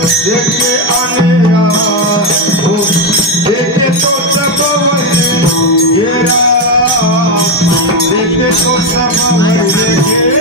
देखे आने देखे तो सब घेरा देखे तो सब देखे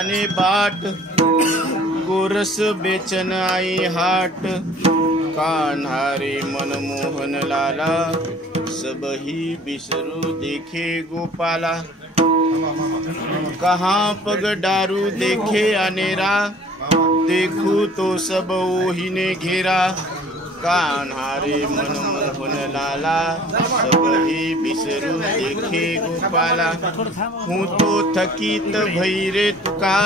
जाने बाट, गोरस बेचन आई हाट। कान्हा रे मनमोहन लाला, सब ही बिसरू देखे गोपाला। कहाँ पग डारू देखे अनेरा, देखूं तो सब ओही ने घेरा। कान्हा रे मनमोहन लाला, सब ही बिसरू देखे गोपाला। हूँ तो थकीत भई रे तुका,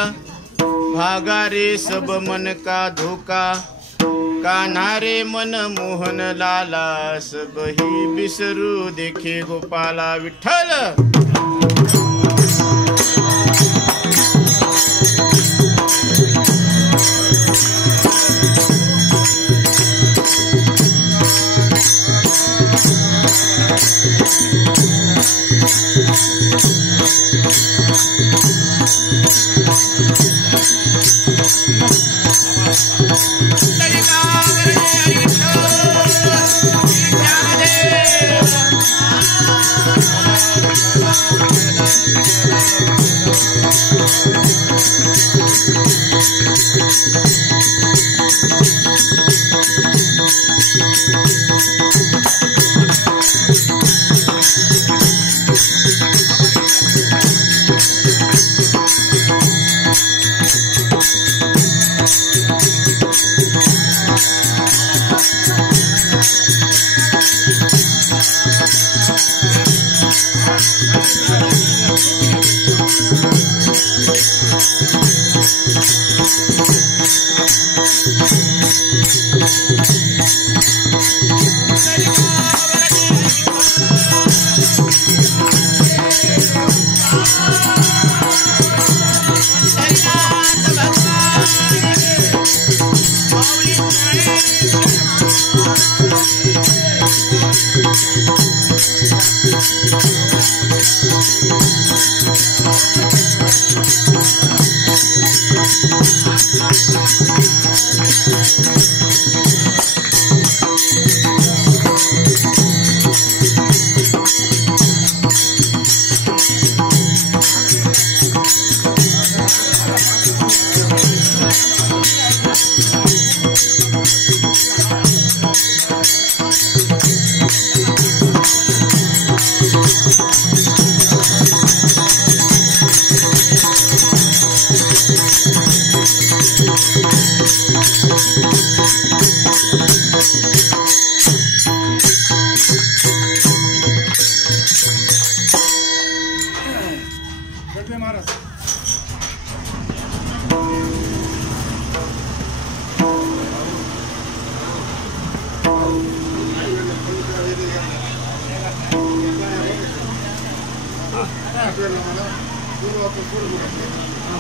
भागा रे सब मन का धोखा। कान्हा रे मनमोहन लाला, सब ही बिसरू देखे गोपाला। विठ्ठल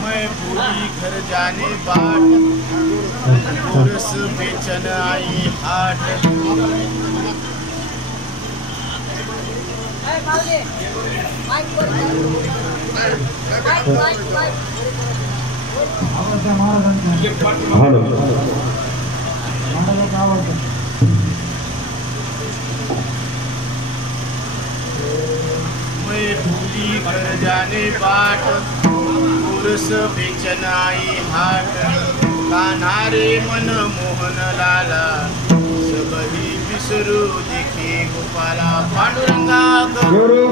मैं भूली घर जाने बाट, गोरस बेचन आई हाट। मैं भूली घर जाने बाट, गोरस बेचन आई हाट। कान्हा रे मनमोहन लाला, सब ही बिसरू देखे गोपाला। पांडुरंगा करू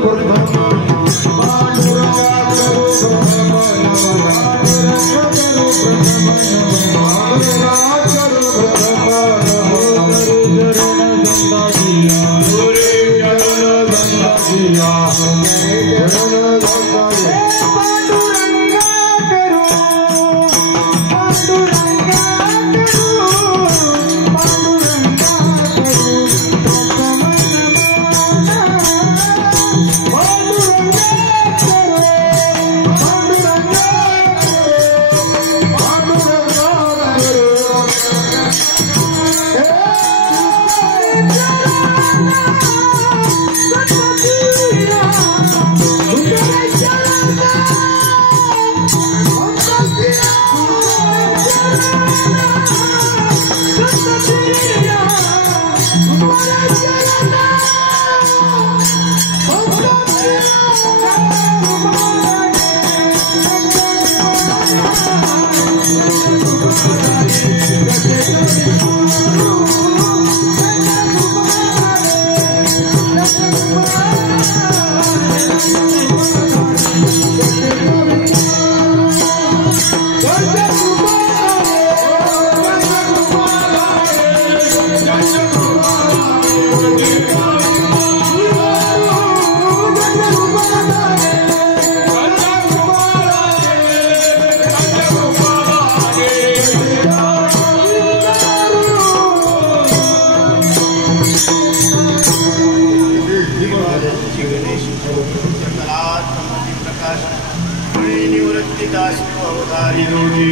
तुलसीदासो अवतारिणी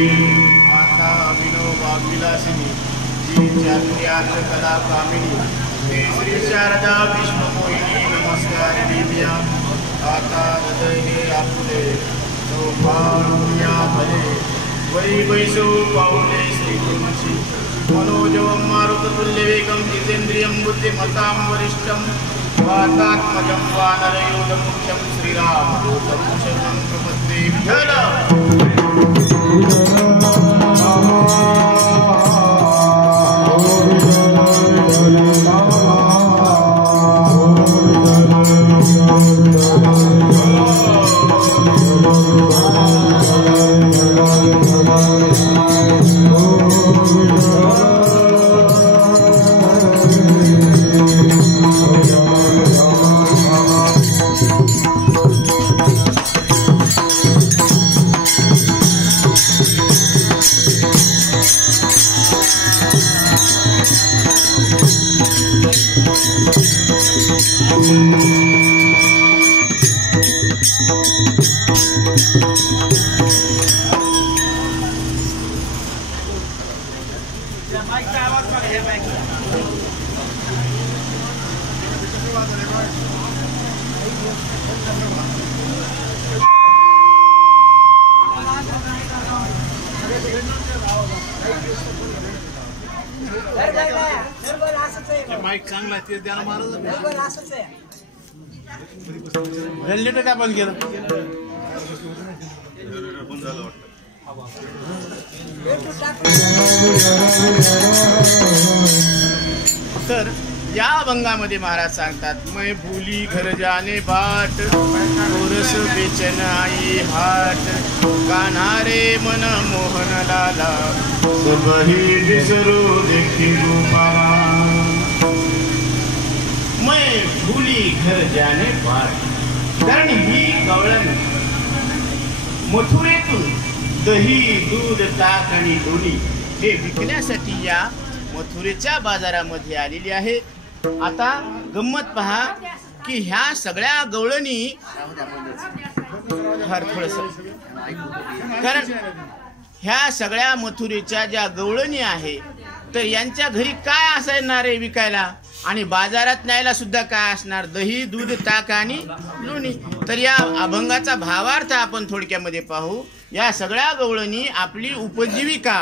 माता अभिनव वाग्विलासिनी जी चातुर्यात्र कला कामिनी ते श्री शारदा विश्वमोहिनी नमस्कार देव्या आता हृदय हे आपुले सौभाग्या भले वै वैसो पाऊले श्री तुलसी मनोजवं मारुततुल्यवेगं जितेन्द्रियं बुद्धिमतां वरिष्ठं वातात्मजं वानरयोधमुख्यं श्रीरामदूतं शरणं प्रपद्ये विठ्ठल। माईक चांगला ते द्यायला महाराज जनरेटर का बंद केलं? तर या अभंगामध्ये महाराज सांगतात मैं भूली घर जाने बाट गोरस बेचन आई हाट कान्हारे मन मोहन लाला सबही विसरू देखी गोपाला मैं भूली घर जाने बाट। कारण ही गवळण मथुरेतून दही दूध ताक आणि लोणी हे विकण्यासाठी या मथुरेच्या बाजारामध्ये आलेली आहे। आता गंमत पहा की ह्या सगळ्या गवळणी कारण ह्या सगळ्या मथुरेच्या ज्या गवळणी आहे तर यांच्या घरी काय असणार आहे विकायला आणि बाजारात न्यायला सुद्धा काय असणार? दही दूध ताक आणि लोणी। तर या अभंगाचा भावार्थ आपण थोडक्यामध्ये पाहू। या सगळ्या गवळणी आपली उपजीविका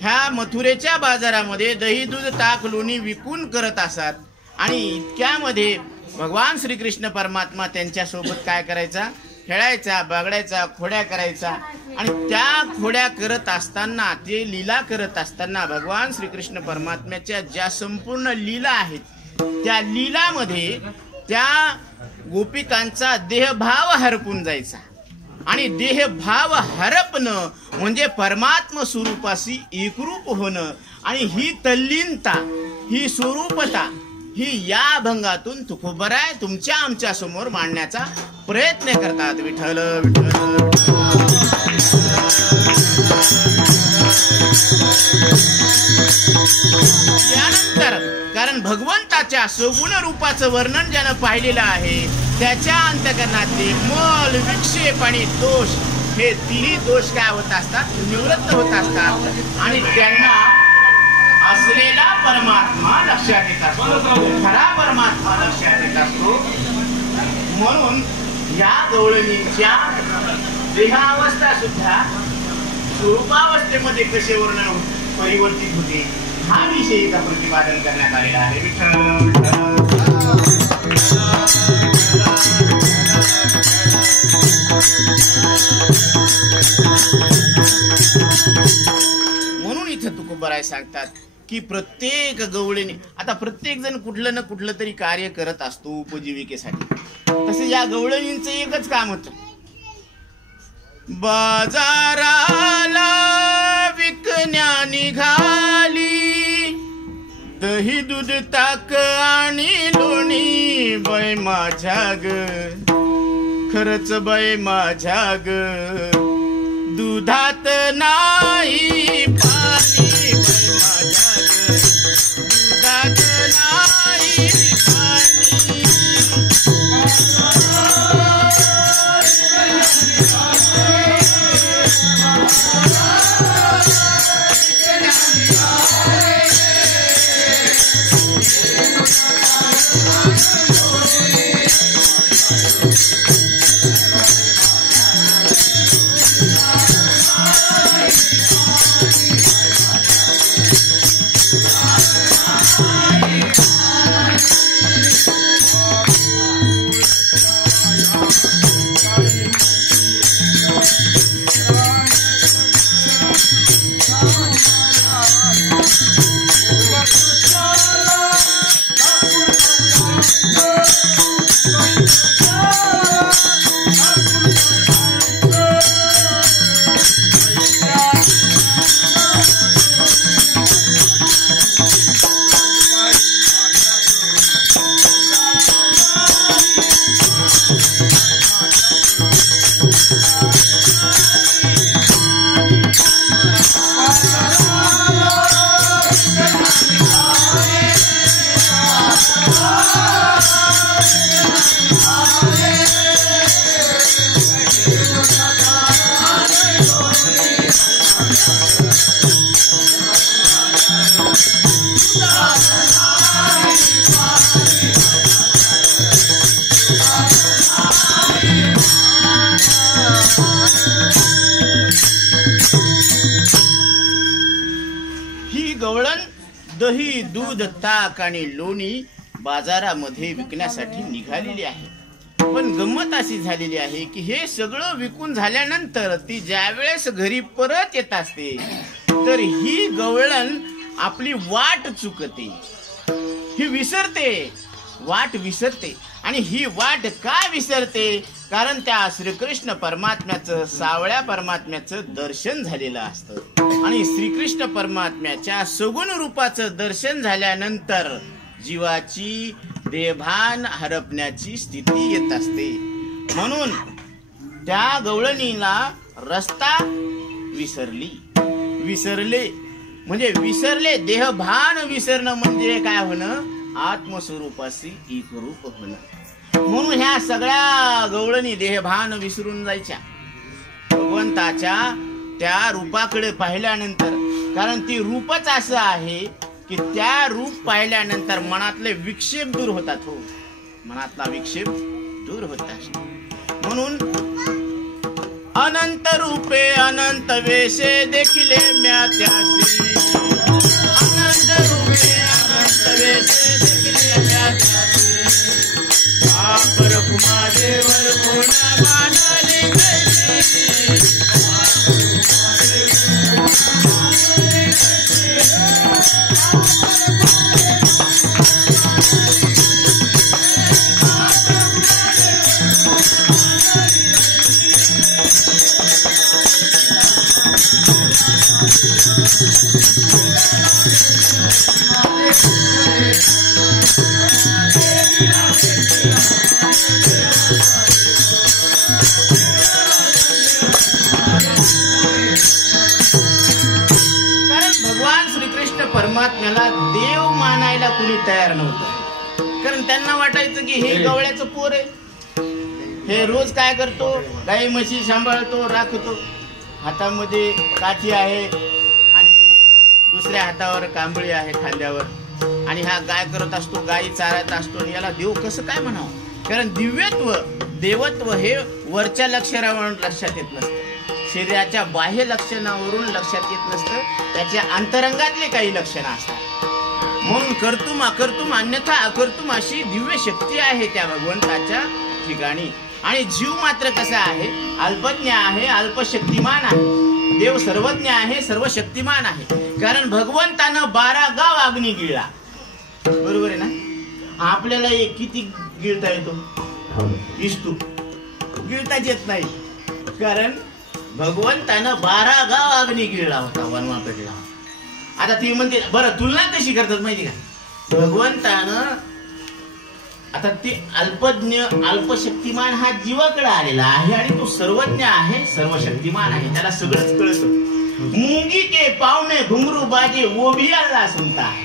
ह्या मथुरेच्या बाजारामध्ये दही दूध ताक लोणी विकून करत असतात आणि इतक्यामध्ये भगवान श्रीकृष्ण परमात्मा त्यांच्यासोबत काय करायचा? खेळायचा, बागडायचा, खोड्या करायचा आणि त्या खोड्या करत असताना ते लीला करत असताना भगवान श्रीकृष्ण परमात्म्याच्या ज्या संपूर्ण लीला आहेत त्या लीलामध्ये त्या गोपिकांचा देहभाव हरपून जायचा आणि देहभाव हरपणं म्हणजे परमात्म स्वरूपाशी एकरूप होणं आणि ही तल्लीनता ही स्वरूपता ही या अभंगातून तुकोबराय तुमच्या आमच्या समोर मांडण्याचा प्रयत्न करतात। विठ्ठल विठ्ठल यानंतर कारण भगवंताच्या सगुण रूपाचं वर्णन ज्यानं पाहिलेलं आहे त्याच्या अंतकरणातले मल विक्षेप आणि दोष हे तिन्ही दोष काय होत असतात? निवृत्त होत असतात आणि त्यांना असलेला परमात्मा लक्षात येत असतो, खरा परमात्मा लक्षात येत असतो। म्हणून या गवळणींच्या देहावस्था सुद्धा स्वरूपावस्थेमध्ये कसे वर्णन परिवर्तित होते हा विषय इथं प्रतिपादन करण्यात आलेला आहे। म्हणून इथं तुकोबराय सांगतात की प्रत्येक गवळणी आता प्रत्येक जण कुठलं ना कुठलं तरी कार्य करत असतो उपजीविकेसाठी। तसे या गवळणींचं एकच काम होतं, बाजाराला विकण्या निघाली दही दूध ताक आणि लोणी बाई माझ्या ग खरंच बाई माझ्या ग दुधात नाही पाणी बाई माझ्या ग दुधात नाही पाणी दही, दूध, ताक आणि लोणी बाजारामध्ये विकण्यासाठी निघालेली आहे. पण गंमत अशी झालेली आहे की हे सगळं विकून झाल्यानंतर ती ज्या वेळेस घरी परत येत असते तर ही गवळण आपली वाट चुकते, ही विसरते, वाट विसरते. आणि ही वाट का विसरते? कारण त्या श्रीकृष्ण परमात्म्याचं, सावळ्या परमात्म्याचं दर्शन झालेलं असतं. आणि श्रीकृष्ण परमात्म्याच्या सगुण रूपाचं दर्शन झाल्यानंतर जीवाची देहभान हरपण्याची स्थिती येत असते. म्हणून त्या गवळणीला रस्ता विसरले म्हणजे विसरले. देहभान विसरणं म्हणजे काय होणं? आत्मस्वरूपाशी एकरूप होणं. म्हणून ह्या सगळ्या गवळणी देहभान विसरून जायच्या भगवंताच्या त्या रूपाकडे पाहिल्यानंतर. कारण ती रूपच असं आहे की त्या रूप पाहिल्यानंतर मनातले विक्षेप दूर होतात. हो, मनातला विक्षेप दूर होतात. म्हणून अनंत रूपे अनंत वेशे देखिले म्या त्यासी, अनंत रूपे अनंत वेशे देखिले म्या त्यासी, पर कुमादेवर कोण मानले कैसी, परमात्म्याला देव मानायला कुणी तयार नव्हतं. कारण त्यांना वाटायचं की हे गवळ्याचं पोर आहे, हे रोज काय करतो? गाई म्हशी सांभाळतो, राखतो, हातामध्ये काठी आहे आणि दुसऱ्या हातावर कांबळी आहे खांद्यावर, आणि हा काय करत असतो? गायी चारत असतो. आणि याला देव कसं काय म्हणावं? कारण दिव्यत्व, देवत्व हे वरच्या लक्षणावरून लक्षात येत नसतं, शरीराच्या बाह्य लक्षणावरून लक्षात येत नसतं, त्याच्या अंतरंगातले काही लक्षणं असतात. म्हणून कर्तुम अकर्तुम अन्यथा अकर्तुम अशी दिव्य शक्ती आहे त्या भगवंताच्या ठिकाणी. आणि जीव मात्र कसा आहे? अल्पज्ञ आहे, अल्पशक्तिमान आहे. देव सर्वज्ञ आहे, सर्वशक्तिमान आहे. कारण भगवंतानं 12 गाव अग्नी गिळला, बरोबर आहे ना? आपल्याला किती गिळता येतो? इष्टू गिळताच येत नाही. कारण भगवंतानं 12 गाव अग्नी गिळला होता वनवा पेटला. आता ती म्हणते बरं तुलना कशी करतात माहिती का? भगवंतानं आता ते अल्पज्ञ अल्पशक्तिमान हा जीवाकडे आलेला आहे आणि तो सर्वज्ञ आहे, सर्वशक्तिमान आहे, त्याला सगळंच कळतं. मुंगी के पावणे घुंगरू बाजे वो भी अल्लाह सुनता है.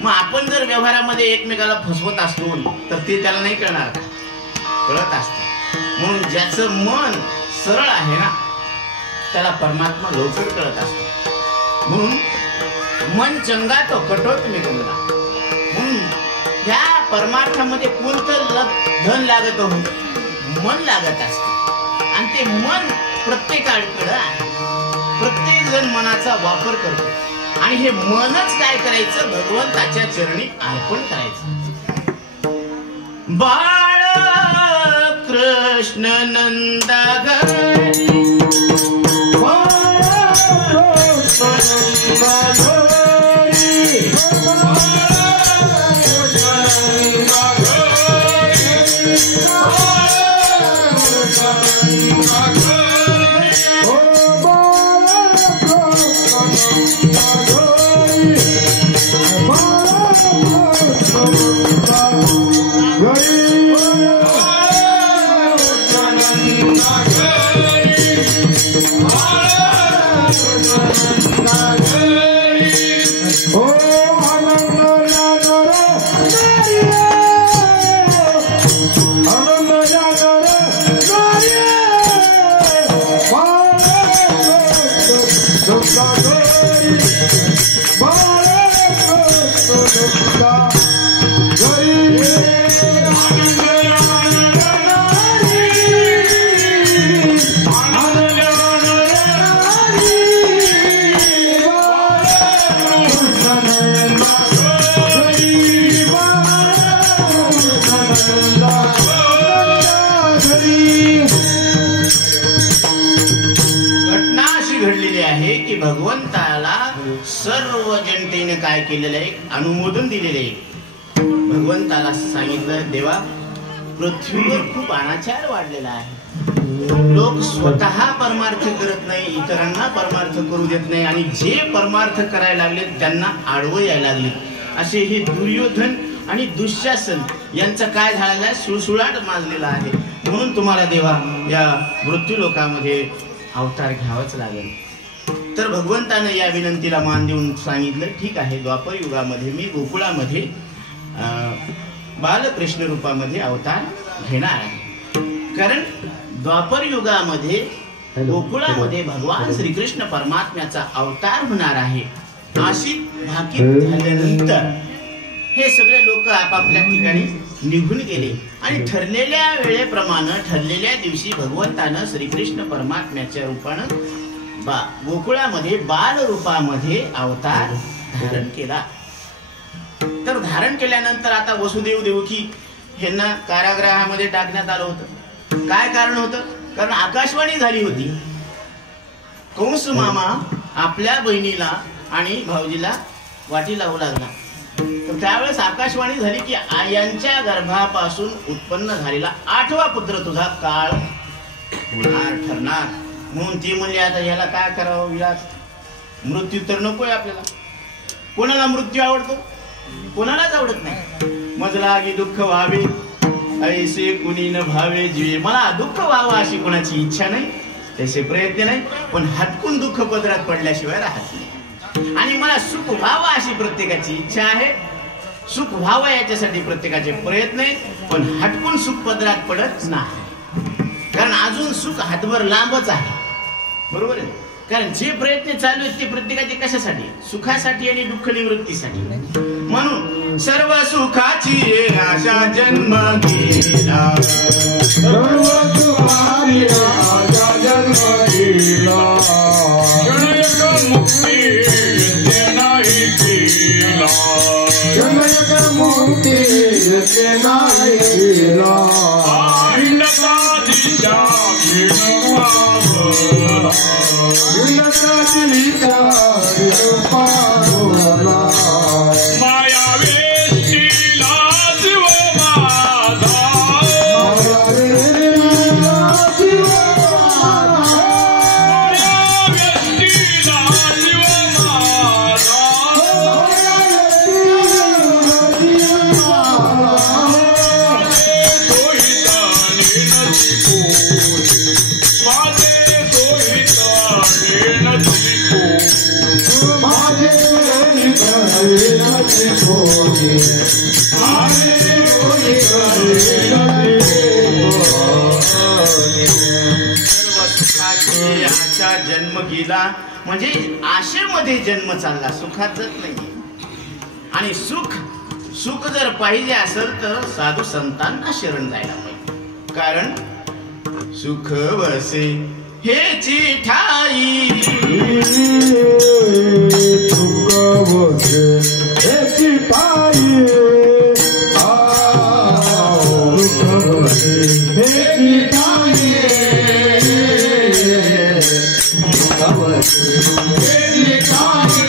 मग आपण जर व्यवहारामध्ये एकमेकाला फसवत असतो तर ते त्याला नाही कळणार का? कळत असतं. म्हणून ज्याचं मन सरळ आहे ना त्याला परमात्मा लवकर कळत असतो. म्हणून मन चंगा तो कटोत मी गंगा. म्हणून त्या परमार्थामध्ये कोणतं धन लागत हो? मन लागत असतं. आणि ते मन प्रत्येकाकडे आहे. प्रत्येक जण मनाचा वापर करतो. आणि हे मनच काय करायचं? भगवंताच्या चरणी अर्पण करायचं. बाळ कृष्ण नंदा घरी आहे की भगवंताला सर्व जनतेने काय केलेलं आहे, अनुमोदन दिलेले आहे. भगवंताला सांगितलं, देवा पृथ्वीवर खूप अनाचार वाढलेला आहे. लोक स्वतः परमार्थ करत नाही, इतरांना परमार्थ करू देत नाही, आणि जे परमार्थ करायला लागले त्यांना आडवं यायला लागले. असे हे दुर्योधन आणि दुःशासन यांचा काय झालेला आहे, सुळसुळाट माजलेला आहे. म्हणून तुम्हाला देवा या मृत्यू लोकामध्ये अवतार घ्यावाच लागेल. तर भगवंतानं या विनंतीला मान देऊन सांगितलं, ठीक आहे, द्वापर युगामध्ये मी गोकुळामध्ये बालकृष्ण रूपामध्ये अवतार घेणार आहे. कारण द्वापर युगामध्ये गोकुळामध्ये भगवान श्रीकृष्ण परमात्म्याचा अवतार होणार आहे. अशी भाकीत झाल्यानंतर हे सगळे लोक आपापल्या ठिकाणी निघून गेले आणि ठरलेल्या वेळेप्रमाणे ठरलेल्या दिवशी भगवंतानं श्रीकृष्ण परमात्म्याच्या रूपानं गोकुळामध्ये बाल रूपामध्ये अवतार धारण केला. तर धारण केल्यानंतर आता वसुदेव देवकी यांना कारागृहामध्ये टाकण्यात आलं होतं. काय कारण होतं? कारण आकाशवाणी झाली होती. कंस मामा आपल्या बहिणीला आणि भाऊजीला वाटी लावू लागला. तर त्यावेळेस आकाशवाणी झाली की यांच्या गर्भापासून उत्पन्न झालेला 8वा पुत्र तुझा काळ होणार ठरणार. म्हणून ती म्हणली, आता याला काय करावं विलास, मृत्यू तर नकोय आपल्याला. कोणाला मृत्यू आवडतो? कोणालाच आवडत नाही. मजलागी दुःख व्हावे ऐसे कुणी न भावे जीवे. मला दुःख व्हावं अशी कोणाची इच्छा नाही, तसे प्रयत्न नाही, पण हटकून दुःख पदरात पडल्याशिवाय राहत नाही. आणि मला सुख व्हावं अशी प्रत्येकाची इच्छा आहे, सुख व्हावं याच्यासाठी प्रत्येकाचे प्रयत्न आहेत, पण हटकून सुख पदरात पडत नाही. कारण अजून सुख हातभर लांबच आहे, बरोबर आहे. कारण जे प्रयत्न चालू आहेत ते प्रत्येकाचे कशासाठी? सुखासाठी आणि दुःख निवृत्तीसाठी. म्हणून सर्व सुखाची आशा जन्म गेला, सर्व सुखाची आशा जन्म गेला, जनक मुक्ती नाही केला, जनक मुक्ती नाही केला, इंद्रता दिशा घेऊन पावला, इंद्रता दिशा घेऊन पावला, माया वेष्टीला जीव माझा, माया वेष्टीला जीव माझा, माया वेष्टीला जीव माझा, माया वेष्टीला जीव माझा, सोहिताने नदी कोणी, माझे सोहिताने नदी कोणी, माझे सोहिताने नदी कोणी, माझे सोहिताने सर्व सुखाची आशा जन्म गेला. म्हणजे आशेमध्ये जन्म चालला, सुखात जात नाही. आणि सुख जर पाहिजे असेल तर साधू संतांना शरण जायला पाहिजे. कारण सुख वसे हेची ठाई, सुख वसे हेची ठाई, सुख वसे हेची ठाई, सुख वसे हेची ठाई,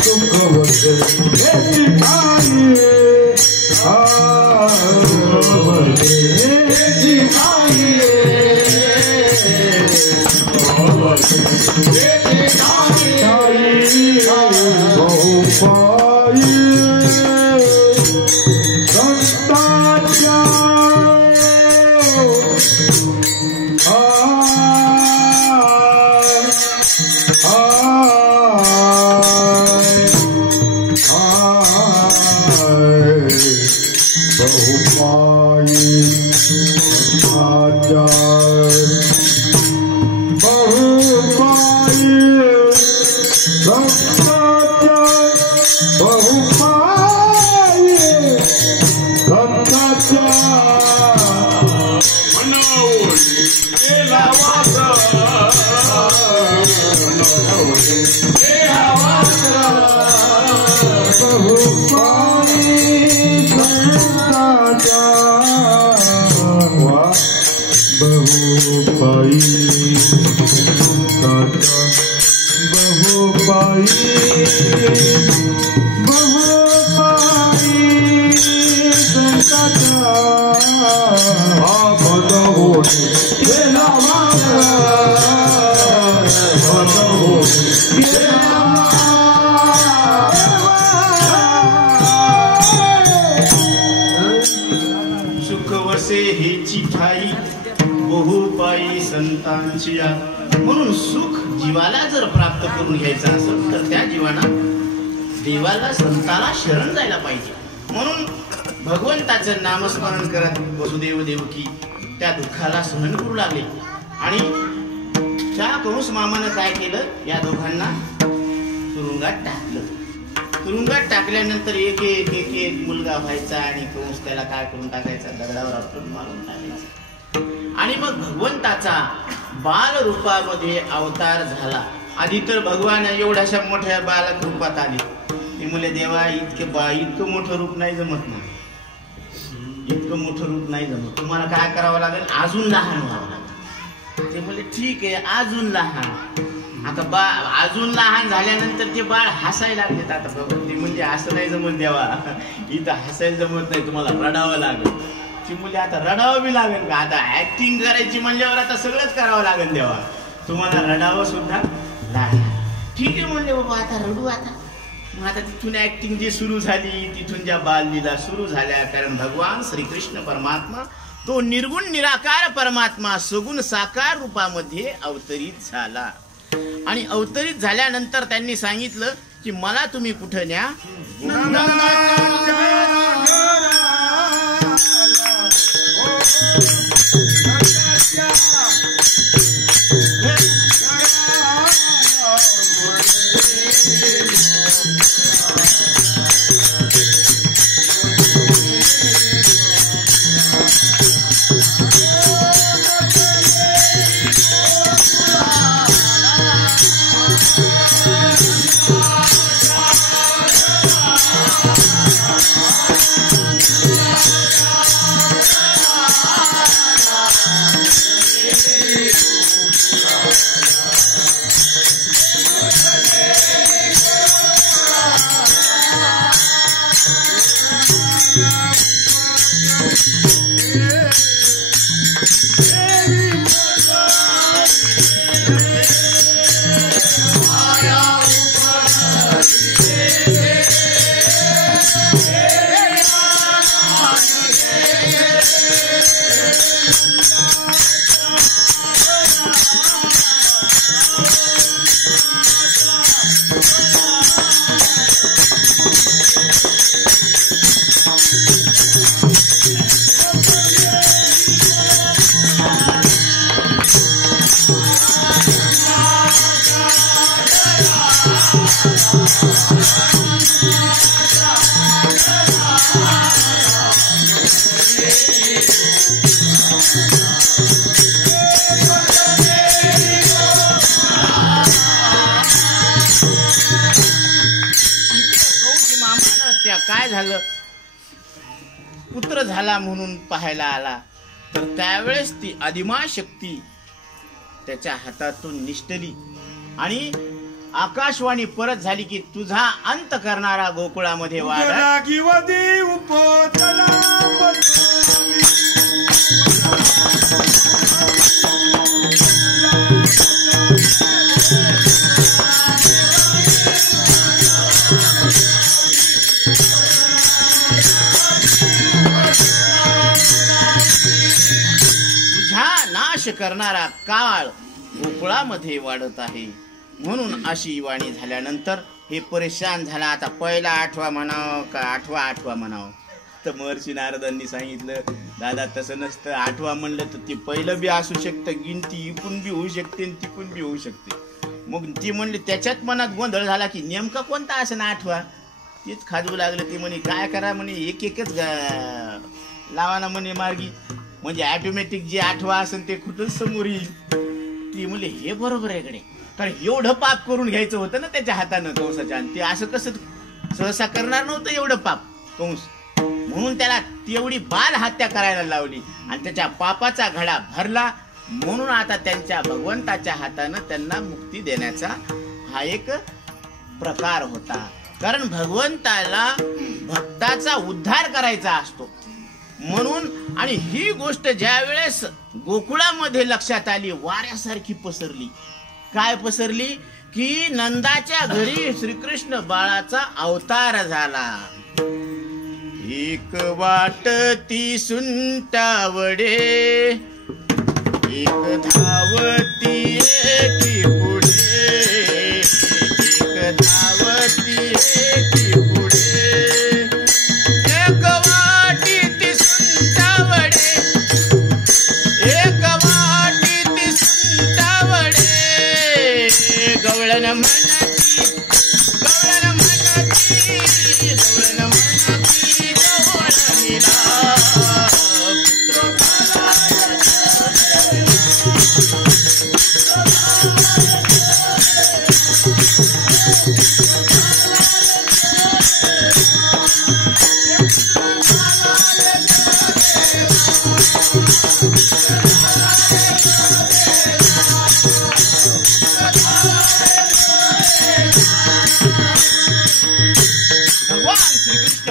सुख वसे हेची ठाई, सुख वसे हेची ठाई, हेची ठाई, बहु बहुपाई काका बहुपाई संताचा भद होती गेला भद होती सुख वसे हेची ठाई बहुपाई संतांची. म्हणून सुख जीवाला जर प्राप्त करून घ्यायचं असेल तर त्या जीवाना देवाला संताला शरण जायला पाहिजे. म्हणून भगवंताचं नामस्मरण करत वसुदेव देवकी त्या दुःखाला सहन करू लागले. आणि त्या कंस मामानं काय केलं, या दोघांना तुरुंगात टाकलं. तुरुंगात टाकल्यानंतर एक एक एक एक मुलगा व्हायचा आणि कंस त्याला काय करून टाकायचा, दगडावर आपटून मारून टाकायचा. आणि मग भगवंताचा बाल रूपामध्ये अवतार झाला. आधी तर भगवान एवढ्याशा मोठ्या बालक रूपात आले. ते म्हणले देवा इतकं मोठं रूप नाही जमत ना, इतकं मोठं रूप नाही जमत, तुम्हाला काय करावं लागेल, अजून लहान व्हावं लागेल. ते म्हणले ठीक आहे अजून लहान. आता अजून लहान झाल्यानंतर ते बाळ हसायला लागले. आता भगवंत ते म्हणजे असं नाही जमत देवा, इथं हसायला जमत नाही, तुम्हाला रडावं लागेल. ती मुली आता रडावं बी लागेल का, आता ऍक्टिंग करायची म्हणल्यावर आता सगळंच करावं लागेल देवा, तुम्हाला रडावं सुद्धा लागेल. ठीक आहे म्हणले बाबा आता रडू. मग आता तिथून ऍक्टिंग जी सुरू झाली, तिथून ज्या बाललीला सुरू झाल्या. कारण भगवान श्रीकृष्ण परमात्मा तो निर्गुण निराकार परमात्मा सगुण साकार रूपामध्ये अवतरित झाला. आणि अवतरित झाल्यानंतर त्यांनी सांगितलं की मला तुम्ही कुठं न्या. काय झालं, पुत्र झाला म्हणून पाहायला आला. तर त्यावेळेस ती आदिमाशक्ती त्याच्या हातातून निष्ठली आणि आकाशवाणी परत झाली की तुझा अंत करणारा गोकुळामध्ये वाढ. नाश करणारा काळ गोकुळामध्ये वाढत आहे. म्हणून अशी वाणी झाल्यानंतर हे परेशान झाला. आता पहिला 8वा म्हणावं का 8वा म्हणावं. तर महर्षी नारदांनी सांगितलं दादा तसं नसतं, 8वा म्हणलं तर ते पहिलं बी असू शकतं, गिनती इकून बी होऊ शकते आणि तिकून बी होऊ शकते. मग ती म्हणली, त्याच्यात मनात गोंधळ झाला की नेमका कोणता असं 8वा. तेच खाजवू लागलं. ती म्हणे काय करा म्हणे एकच लावा ना म्हणे मार्गी, म्हणजे ऑटोमॅटिक जे 8वा असेल ते कुठंच समोर येईल. ती म्हणले हे बरोबर आहे कडे, कारण एवढं पाप करून घ्यायचं होतं ना त्याच्या हातानं कंसाच्या, आणि ते असं कसं सहसा करणार नव्हतं एवढं पाप कंस. म्हणून त्याला तेवढी बाल हत्या करायला लावली आणि त्याच्या पापाचा घडा भरला. म्हणून आता त्यांच्या भगवंताच्या हातानं त्यांना मुक्ती देण्याचा हा एक प्रकार होता. कारण भगवंताला भक्ताचा उद्धार करायचा असतो म्हणून. आणि ही गोष्ट ज्या वेळेस गोकुळामध्ये लक्षात आली, वाऱ्यासारखी पसरली. काय पसरली की नंदाच्या घरी श्रीकृष्ण बाळाचा अवतार झाला. एक वाटती सुंटावडे, एक धावती एकी पुढे, एक धावती एकी पुढे. एक वाटीती सुंटावडे, एक वाटीती सुंटावडे. गवळण म्हणती, गवळण म्हणती, गवळण म्हणती गवळणीला.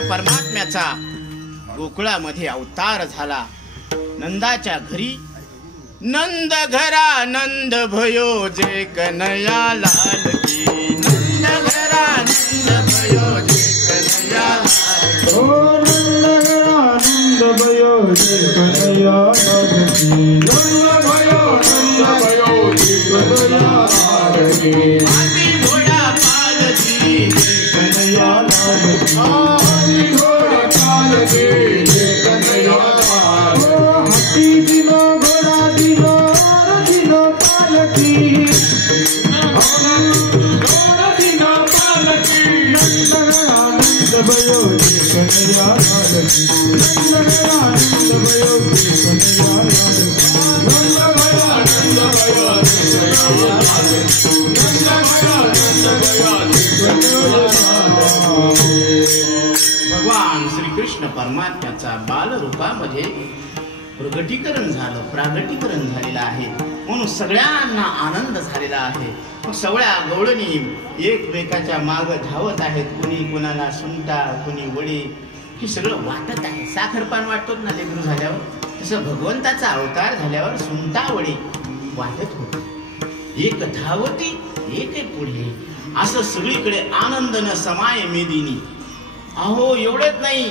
परमात्म्याचा गोकुळामध्ये अवतार झाला. नंदाच्या घरी नंद घरा नंद भयो जे कन्हैया लाल की. नंद घरा नंद भयो जे कन्हैया लाल की. ओ नंद घरा नंद भयो जे कन्हैया लाल की. नंद भयो जे कन्हैया लाल की. हाथी घोडा पालकी जे कन्हैया लाल की. हाथी घोडा पालकी जे कन्हैया लाल की. ओ हाथी दिलो घोडा दिलो दिलो पालकी. घोडा दिलो पालकी. नंद घरा नंद भयो जे कन्हैया लाल की. नंद घरा नंद भयो जे कन्हैया लाल की. नंद घरा नंद भयो जे कन्हैया लाल की. नंद घरा नंद भयो जे कन्हैया लाल की. भगवान श्रीकृष्ण परमात्म्याचा बालरूपामध्ये प्रगटीकरण झालं, प्रागटीकरण झालेलं आहे. म्हणून सगळ्यांना आनंद झालेला आहे. मग सगळ्या गवळणी एकमेकाच्या माग धावत आहेत. कुणी कुणाला सुंटा, कुणी वडी, हे सगळं वाटत आहे. साखरपान वाटतो ना लेकरू झाल्यावर, तसं भगवंताचा अवतार झाल्यावर सुंटा वडी वाटत होत. एक धावती एक पुढे, असं सगळीकडे आनंदन समाय मेदिनी. अहो एवढंच नाही,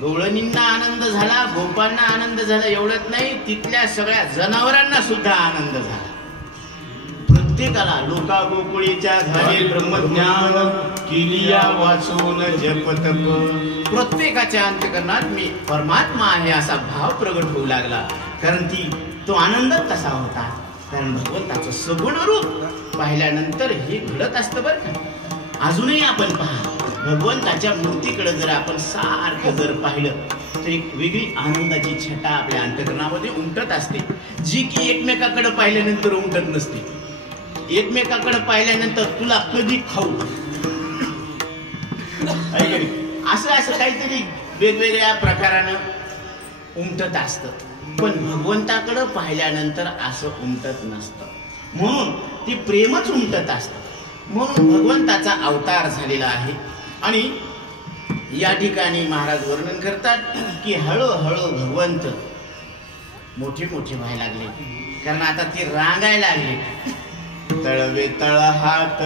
गवळणींना आनंद झाला, गोपांना आनंद झाला. एवढंच नाही, तिथल्या सगळ्या जनावरांना सुद्धा आनंद झाला. प्रत्येकाला लोका गोकुळीच्या झाले ब्रह्मज्ञान, किलिया वाचून जपतप. प्रत्येकाच्या अंतःकरणात मी परमात्मा आहे असा भाव प्रगट होऊ लागला. कारण तो आनंद तसा होता. कारण भगवंताचं सगुण रूप पाहिल्यानंतर हे घडत असतं बरं का. अजूनही आपण पहा, भगवंताच्या मूर्तीकडे जर आपण सारखं जर पाहिलं तर एक वेगळी आनंदाची छटा आपल्या अंतःकरणामध्ये उमटत असते, जी की एकमेकाकडे पाहिल्यानंतर उमटत नसते. एकमेकाकडे पाहिल्यानंतर तुला कधी खाऊ असं असं काहीतरी वेगवेगळ्या प्रकारानं उमटत असतं. पण भगवंताकडे पाहिल्यानंतर असं उमटत नसतं. म्हणून ती प्रेमच उमटत असतं. म्हणून भगवंताचा अवतार झालेला आहे. आणि या ठिकाणी महाराज वर्णन करतात की हळूहळू भगवंत मोठे मोठे व्हायला लागले. कारण आता ते रांगायला लागले. तळवे तळ हात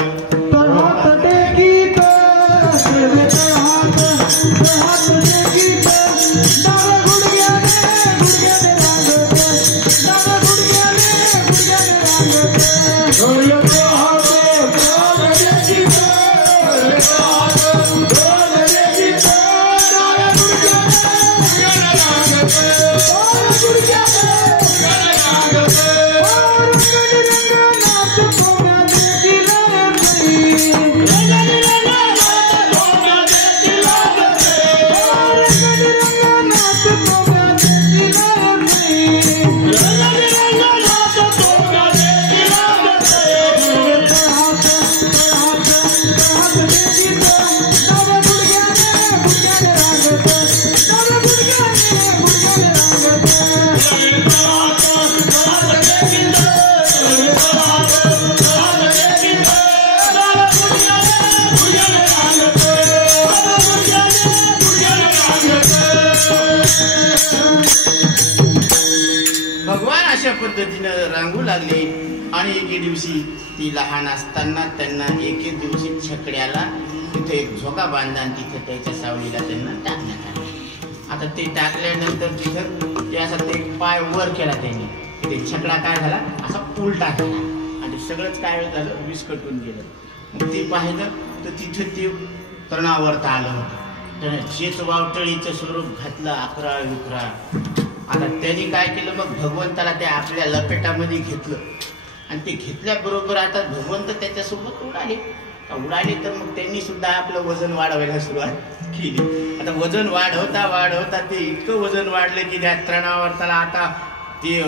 पद्धतीनं रांगू लागले. आणि एके दिवशी ती लहान असताना त्यांना एके दिवशी छकड्याला तिथे एक झोका बांधला आणि तिथे त्याच्या सावलीला त्यांना टाकण्यात आलं. आता ते टाकल्यानंतर तिथं ते असा ते पाय वर केला त्यांनी. ते छकडा काय झाला असा उलटा केला आणि सगळंच काय झालं विस्कटून गेलं. मग ते पाहिलं तर तिथं ते तणावर्त आलं होतं. त्यानं जेच वावटळीचं स्वरूप घातलं अकरा विकरा. आता त्यांनी काय केलं मग भगवंताला त्या आपल्या लपेटामध्ये घेतलं आणि ते घेतल्याबरोबर आता भगवंत त्याच्यासोबत उडाले. तर मग त्यांनी सुद्धा आपलं वजन वाढवायला सुरुवात केली. आता वजन वाढवता ते इतकं वजन वाढलं की त्या तणावर्ताला आता ते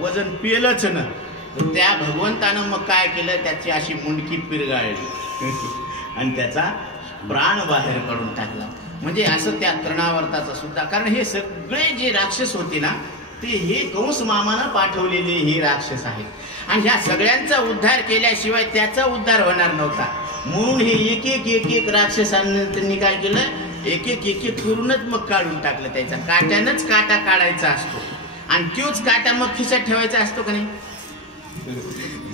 वजन पेलच ना. तर त्या भगवंतानं मग काय केलं त्याची अशी मुंडकी पिरगाळली आणि त्याचा प्राण बाहेर काढून टाकला. म्हणजे असं त्या तृणावर्ताचं सुद्धा, कारण हे सगळे जे राक्षस होते ना ते हे कंस मामानं पाठवलेले हे राक्षस आहेत. आणि ह्या सगळ्यांचा उद्धार केल्याशिवाय त्याचा उद्धार होणार नव्हता. म्हणून हे एक राक्षसांनी त्यांनी काय केलं, एक करूनच मग काढून टाकलं. त्याचा काट्यानंच काटा काढायचा असतो आणि तोच काटा मग खिशात ठेवायचा असतो का नाही.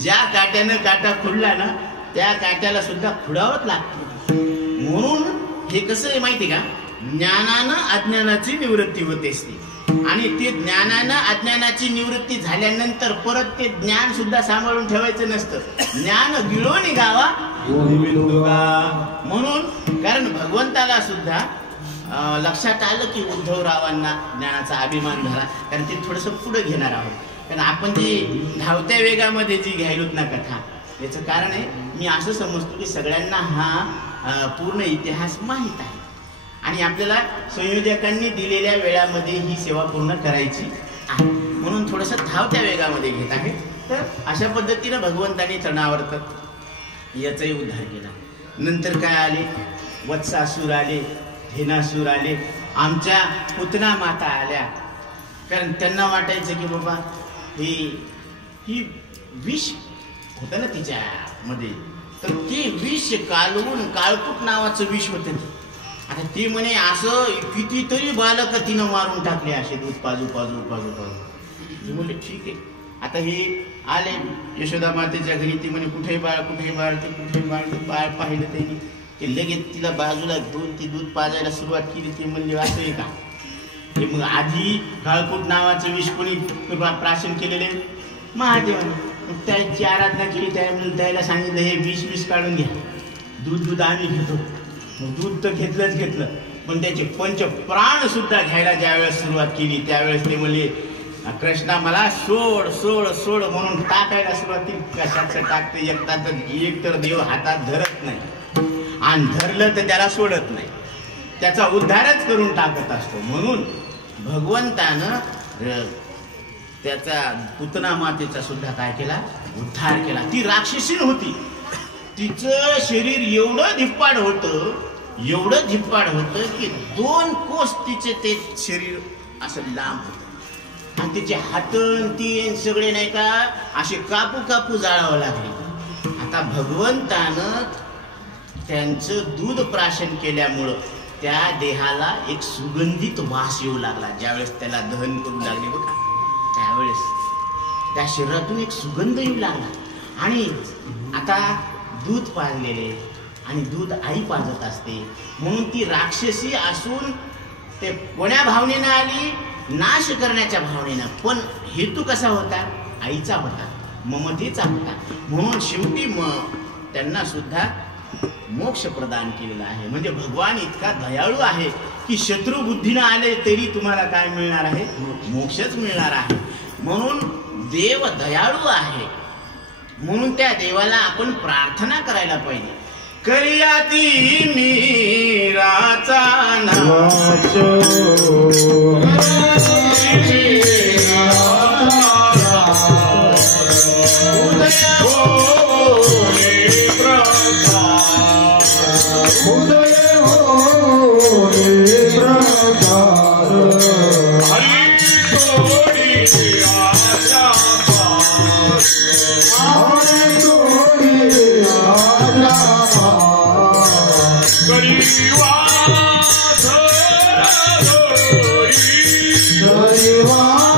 ज्या काट्यानं काटा खुडला ना त्या काट्याला सुद्धा खुडावंच लागतं. म्हणून हे कसं आहे माहिती का, ज्ञानानं अज्ञानाची निवृत्ती होते असते आणि ते ज्ञानानं अज्ञानाची निवृत्ती झाल्यानंतर परत ते ज्ञान सुद्धा सांभाळून ठेवायचं नसतं. ज्ञान गिळो निघावा म्हणून, कारण भगवंताला सुद्धा लक्षात आलं की उद्धवरावांना ज्ञानाचा अभिमान झाला. कारण ते थोडंसं पुढे घेणार आहोत. कारण आपण जी धावत्या वेगामध्ये जी घ्यायलोत ना कथा, याचं कारण आहे मी असं समजतो की सगळ्यांना हा पूर्ण इतिहास माहीत आहे आणि आपल्याला संयोजकांनी दिलेल्या वेळामध्ये ही सेवा पूर्ण करायची आहे. म्हणून थोडंसं धावत्या वेगामध्ये घेत आहे. तर अशा पद्धतीनं भगवंतांनी तृणावर्त याचाही उद्धार केला. नंतर काय आले, वत्सासूर आले, धेनासूर आले, आमच्या पुतना माता आल्या. कारण त्यांना वाटायचं की बाबा ही विष होतं ना तिच्यामध्ये, तर ते विष कालवून काळकूट नावाचं विष होतं. आता ती म्हणे असं कितीतरी बालक तिनं मारून टाकले असे दूध पाजू पाजू पाजू पाजू. म्हणजे ठीक आहे. आता हे आले यशोदा मातेच्या घरी. ती म्हणे कुठे बाळ कुठे बाळ, ते कुठे बाळ. बाळ पाहिलं त्यांनी ते लगेच तिला बाजूला घेऊन ती दूध पाजायला सुरुवात केली. ते म्हणले असं आहे का. ते मग आधी काळकूट नावाचं विष कोणी प्राशन केलेले महादेवाने. त्याची आराधना केली. त्याला सांगितलं हे विष काढून घ्या, दूध आम्ही घेतो. मग दूध तर घेतलं पण त्याचे पंच प्राण सुद्धा घ्यायला ज्यावेळेस सुरुवात केली त्यावेळेस ते म्हणले कृष्णा मला सोड सोड सोड म्हणून टाकायला सुरुवात केली. कशाचं टाकते, एक तर देव हातात धरत नाही आणि धरलं तर त्याला सोडत नाही, त्याचा उद्धारच करून टाकत असतो. म्हणून भगवंतानं त्याचा पुतना मातेचा सुद्धा काय केला, उद्धार केला. ती राक्षसीण होती. तिचं शरीर एवढं धिप्पाड होतं की 2 कोस तिचे ते शरीर असं लांब होतं आणि तिचे हातन तीन सगळे नाही का असे कापू जाळावं लागले. आता भगवंतानं त्यांचं दूध प्राशन केल्यामुळं त्या देहाला एक सुगंधित वास येऊ लागला. ज्यावेळेस त्याला दहन करू लागले बघा त्यावेळेस त्या शरीरातून एक सुगंध येऊ लागला. आणि आता दूध पाजलेले आणि दूध आई पाजत असते. म्हणून ती राक्षसी असून ते कोण्या भावनेनं आली, नाश करण्याच्या भावनेनं. पण हेतू कसा होता, आईचा होता, ममतेचा होता. म्हणून शेवटी त्यांना सुद्धा मोक्ष प्रदान केलेला आहे. म्हणजे भगवान इतका दयाळू आहे की शत्रू बुद्धीनं आले तरी तुम्हाला काय मिळणार आहे, मोक्षच मिळणार आहे. म्हणून देव दयाळू आहे. म्हणून त्या देवाला आपण प्रार्थना करायला पाहिजे. करियाती मीराचा नाश Hare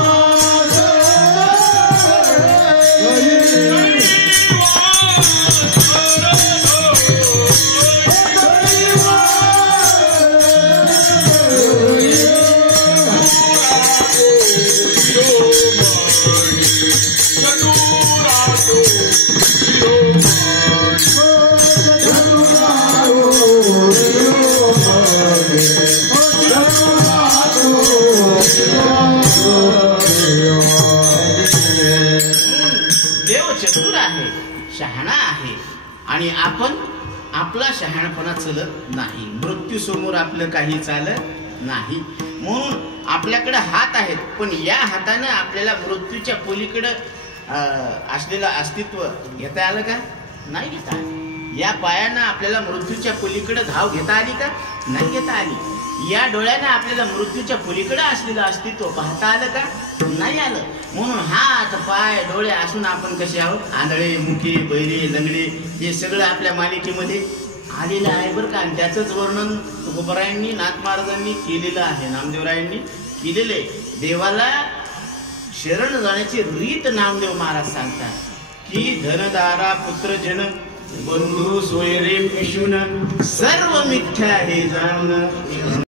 देव चतुर आहे, शहाणा आहे आणि आपण आपला शहाणपणा चलत नाही. मृत्यू समोर आपलं काही चालत नाही. म्हणून आपल्याकडे हात आहेत, पण या हातानं आपल्याला मृत्यूच्या पलीकडे असलेलं अस्तित्व घेता आलं का? नाही घेता आलं. या पायानं आपल्याला मृत्यूच्या पलीकडे धाव घेता आली का? नाही घेता आली. या डोळ्यानं आपल्याला मृत्यूच्या पलीकडे असलेलं अस्तित्व पाहता आलं का? नाही आलं. म्हणून हात पाय डोळे असून आपण कसे आहोत? आंधळे, मुके, बहिरे, लंगडे हे सगळं आपल्या मालिकेमध्ये आलेलं आहे बरं का. आणि त्याचंच वर्णन तुकोबरायांनी, नाथ महाराजांनी केलेलं आहे, नामदेवरायांनी केलेलं आहे. देवाला शरण जाण्याची रीत नामदेव महाराज सांगतात की धनदारा पुत्र जन बंधू सोयरे पिशून सर्व मिथ्या हे जाण